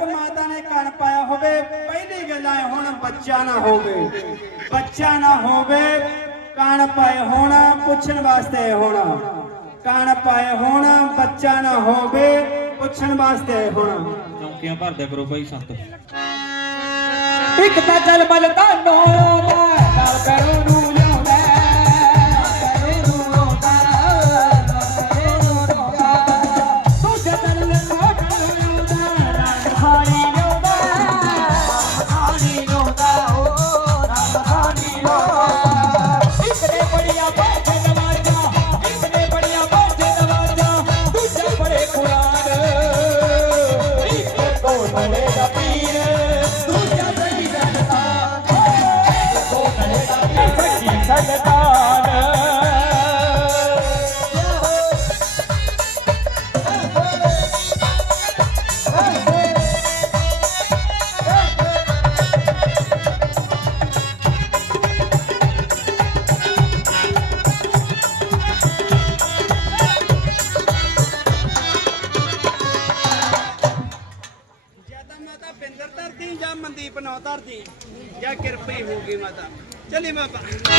ਇੱਕ ਮਾਤਾ ਨੇ ਕਣ ਪਾਇਆ ਹੋਵੇ ਪਹਿਲੀ ਗੱਲ ਆਏ ਹੁਣ ਬੱਚਾ ਨਾ ਹੋਵੇ। ਬੱਚਾ ਨਾ ਹੋਵੇ ਕਣ ਪਾਏ ਹੋਣ ਪੁੱਛਣ ਵਾਸਤੇ ਹੋਣਾ। ਕਣ ਪਾਏ ਹੋਣ ਬੱਚਾ ਨਾ ਹੋਵੇ ਪੁੱਛਣ ਵਾਸਤੇ ਹੋਣਾ। ਚੌਂਕੀਆਂ ਭਰਦਿਆ ਕਰੋ ਭਾਈ ਸੰਤ। ਇੱਕ ਤਾਂ ਚੱਲ ਬਲਦਾ ਨੋੜਾ ਨਾਲ ਕਰੋ ਨੂੰ। ਮਾਤਾ ਚੱਲੀ ਬਾਬਾ ਦੇਖ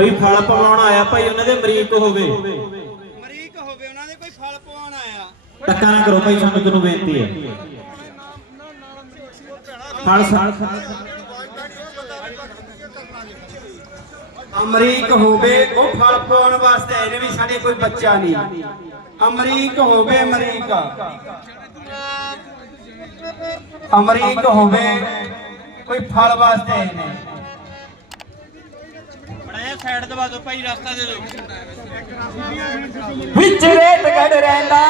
ਕੋਈ ਫਲ ਪਵਾਉਣ ਆਇਆ ਭਾਈ ਉਹਨਾਂ ਦੇ ਮਰੀਕ ਹੋਵੇ। ਅਮਰੀਕ ਹੋਵੇ ਉਹਨਾਂ ਦੇ ਕੋਈ ਫਲ ਪਵਾਉਣ ਆਇਆ। ਟੱਕਾ ਨਾ ਕਰੋ ਭਾਈ ਸੰਗਤ ਨੂੰ ਬੇਨਤੀ ਹੈ। ਫਲ ਅਮਰੀਕ ਹੋਵੇ ਉਹ ਫਲ ਪਾਉਣ ਵਾਸਤੇ ਆਏ ਨੇ ਵੀ ਸਾਡੇ ਕੋਈ ਬੱਚਾ ਨਹੀਂ। ਅਮਰੀਕ ਹੋਵੇ ਅਮਰੀਕ। ਅਮਰੀਕ ਹੋਵੇ ਕੋਈ ਫਲ ਵਾਸਤੇ ਆਏ ਨੇ। ਬੜਾ ਸਾਈਡ ਦਬਾ ਦਿਓ ਭਾਈ ਰਸਤਾ ਦੇ ਦਿਓ। ਵਿੱਚ ਰੇਤਗੜ ਰਹਿੰਦਾ ਰਹਿੰਦਾ।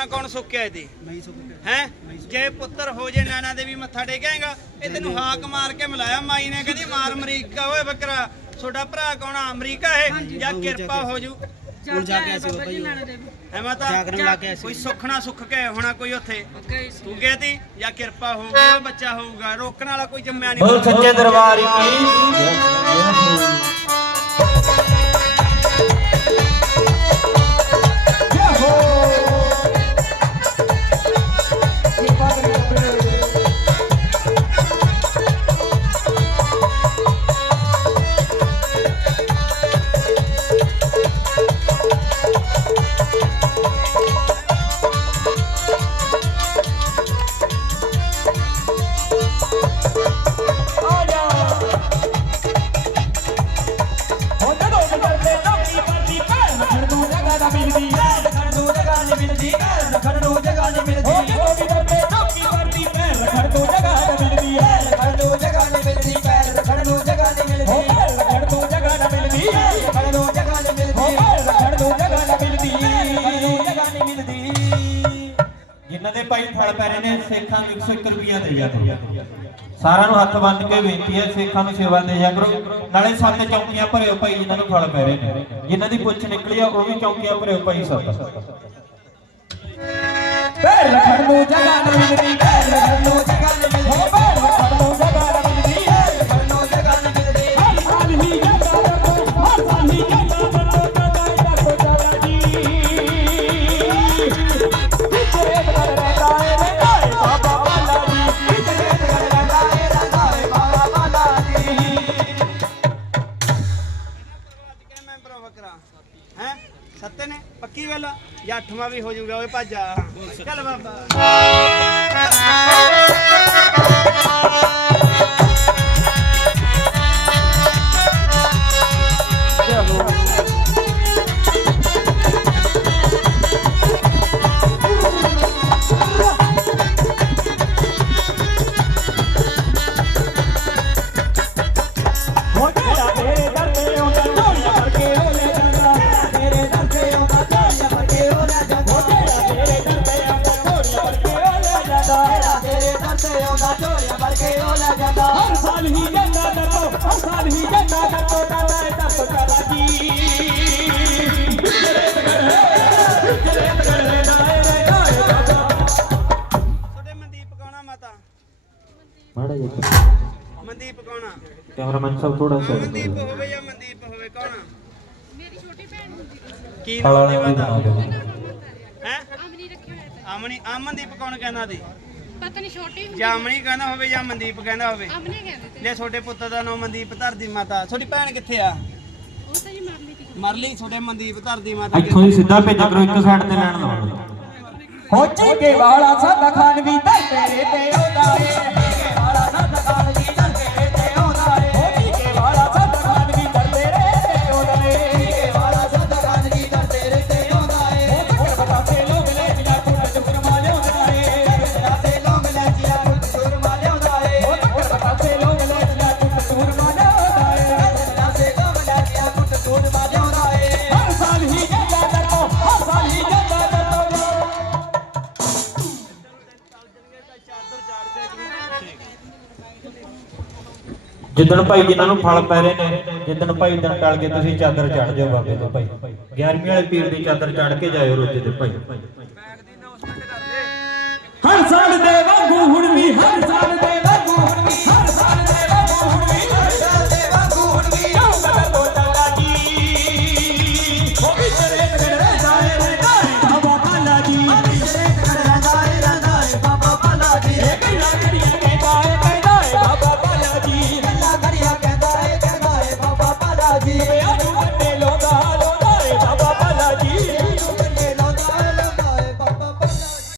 ਸੁਖਣਾ ਕੌਣ ਸੁੱਕਿਆ ਇਹਦੀ? ਨਹੀਂ ਸੁੱਕਿਆ ਹੈ? ਜੇ ਪੁੱਤਰ ਹੋ ਜੇ ਨੈਣਾ ਦੇਵੀ ਮੱਥਾ ਟੇਕੇਗਾ ਇਹ ਤੈਨੂੰ ਹਾਕ ਮਾਰ ਕੇ ਮਿਲਾਇਆ। ਮਾਈ ਨੇ ਕਹਿੰਦੀ ਮਾਰ ਅਮਰੀਕਾ ਓਏ ਬੱਕਰਾ ਤੁਹਾਡਾ ਭਰਾ ਕੌਣ ਆ? ਅਮਰੀਕਾ ਹੈ ਜਾਂ ਕਿਰਪਾ ਹੋ ਜੂ? ਹੁਣ ਜਾ ਕੇ ਆਸੀ ਬਾਬਾ ਜੀ ਹੈ ਮਾਤਾ। ਕੋਈ ਸੁਖਣਾ ਸੁੱਖ ਕੇ ਹੋਣਾ ਕੋਈ ਉੱਥੇ? ਤੂੰ ਗਿਆ ਤੀ? ਜਾਂ ਕਿਰਪਾ ਹੋਊਗੀ ਬੱਚਾ ਹੋਊਗਾ? ਰੋਕਣ ਵਾਲਾ ਕੋਈ ਜੰਮਿਆ ਨਹੀਂ। ਹੋਰ ਸੱਚੇ ਦਰਬਾਰ। ਕੀ ਫਲ ਪੈ ਰਹੇ ਨੇ, ਸੇਖਾਂ ਨੂੰ 101 ਰੁਪਿਆ ਦੇ ਜਾ ਕਰੋ। ਸਾਰਿਆਂ ਨੂੰ ਹੱਥ ਬੰਨ ਕੇ ਬੇਨਤੀ ਹੈ, ਸੇਖਾਂ ਨੂੰ ਸੇਵਾ ਦੇ ਜਾ ਕਰੋ। ਨਾਲੇ ਸੱਤ ਚੌਂਕੀਆਂ ਭਰਿਓ ਭਾਈ, ਜਿਨ੍ਹਾਂ ਨੂੰ ਫਲ ਪੈ ਰਹੇ ਨੇ। ਜਿਨ੍ਹਾਂ ਦੀ ਪੁੱਛ ਨਿਕਲੀ ਆ, ਉਹ ਵੀ ਚੌਂਕੀਆਂ ਭਰਿਓ ਭਾਈ ਸੱਤ। ਪੈਰ ਰੱਖਣ ਨੂੰ ਜਗ੍ਹਾ ਵੀ ਹੋ ਜਾਊਗਾ ਓਏ ਭਾਜਾ। ਚੱਲ ਬਾਬਾ। ਦਰਤੋ ਹਰ ਸਾਲ ਹੀ ਜਾਂਦਾ ਦਰਤੋ ਦਾਦਾ ਇਹ ਦਰਤੋ ਚਾਲਾ ਜੀ ਵਿਚਰੇ ਤਗੜ ਵਿਚਰੇ ਤਗੜ ਰਹਿੰਦਾ ਏ ਰਹਿੰਦਾ ਏ ਬਾਬਾ ਤੁਹਾਡੇ ਮਨਦੀਪ ਕੌਣਾ ਮਾਤਾ? ਮਾੜਾ ਜਿਹਾ ਮਨਦੀਪ ਕੌਣਾ ਕੈਮਰਾਮੈਨ ਸਾਹਿਬ ਥੋੜਾ ਮਨਦੀਪ ਸਾ ਹੋਵੇ ਜਾਂ ਮਨਦੀਪ ਹੋਵੇ ਕੌਣਾ ਮੇਰੀ ਛੋਟੀ ਭੈਣ ਹੁੰਦੀ ਹੈ ਕੀ ਨਾਮ ਦੀ ਦਿਓ। ਹੈ? ਆਮਨੀ ਰੱਖਿਆ ਹੋਇਆ ਤਾਂ। ਆਮਣੀ ਆਮਨਦੀਪ ਕੌਣ ਕਹਿੰਦਾ ਦੀ ਪਤਾ ਨਹੀਂ ਛੋਟੀ ਹੁੰਦੀ ਜਾਂ ਆਮਣੀ ਕਹਿੰਦਾ ਹੋਵੇ ਜਾਂ ਮਨਦੀਪ ਕਹਿੰਦਾ ਹੋਵੇ। ਆਮਨੇ ਕਹਿੰਦੇ ਤੇ। ਲੈ ਛੋਟੇ ਪੁੱਤ ਦਾ ਨਾਮ ਮਨਦੀਪ ਧਰਦੀ ਮਾਤਾ। ਤੁਹਾਡੀ ਭੈਣ ਕਿੱਥੇ ਆ? ਉਹ ਤਾਂ ਜੀ ਮਰ ਲਈ ਤੀ ਮਰ ਲਈ ਛੋਟੇ ਮਨਦੀਪ ਧਰਦੀ ਮਾਤਾ ਇੱਥੋਂ ਹੀ ਸਿੱਧਾ ਭੇਜਿਆ ਕਰੋ ਇੱਕ ਸਾਈਡ ਤੇ ਲੈਣ ਲਾਉਣਾ ਹੋ ਚੀਕੇ ਵਾਲਾ ਸਾਡਾ ਖਾਨ ਵੀ ਤੇਰੇ ਤੇ ਆਉਂਦਾ ਏ ਜਿੱਦਣ ਭਾਈ ਜਿਨ੍ਹਾਂ ਨੂੰ ਫਲ ਪੈ ਰਹੇ ਨੇ ਜਿੱਦਣ ਭਾਈ ਦਿਨ ਟਲ ਗਏ ਤੁਸੀਂ ਚਾਦਰ ਚੜ ਜਾਓ ਬਾਬੇ ਤੋਂ ਭਾਈ। 11ਵੀਂ ਵਾਲੇ ਪੀਰ ਦੀ ਚਾਦਰ ਚੜ ਕੇ ਜਾਇਓ ਰੋਜੇ ਤੇ ਭਾਈ। ਹਰ ਸਾਲ ਦੇ ਵਾਂਗੂ ਹੁਣ ਵੀ ਹਰ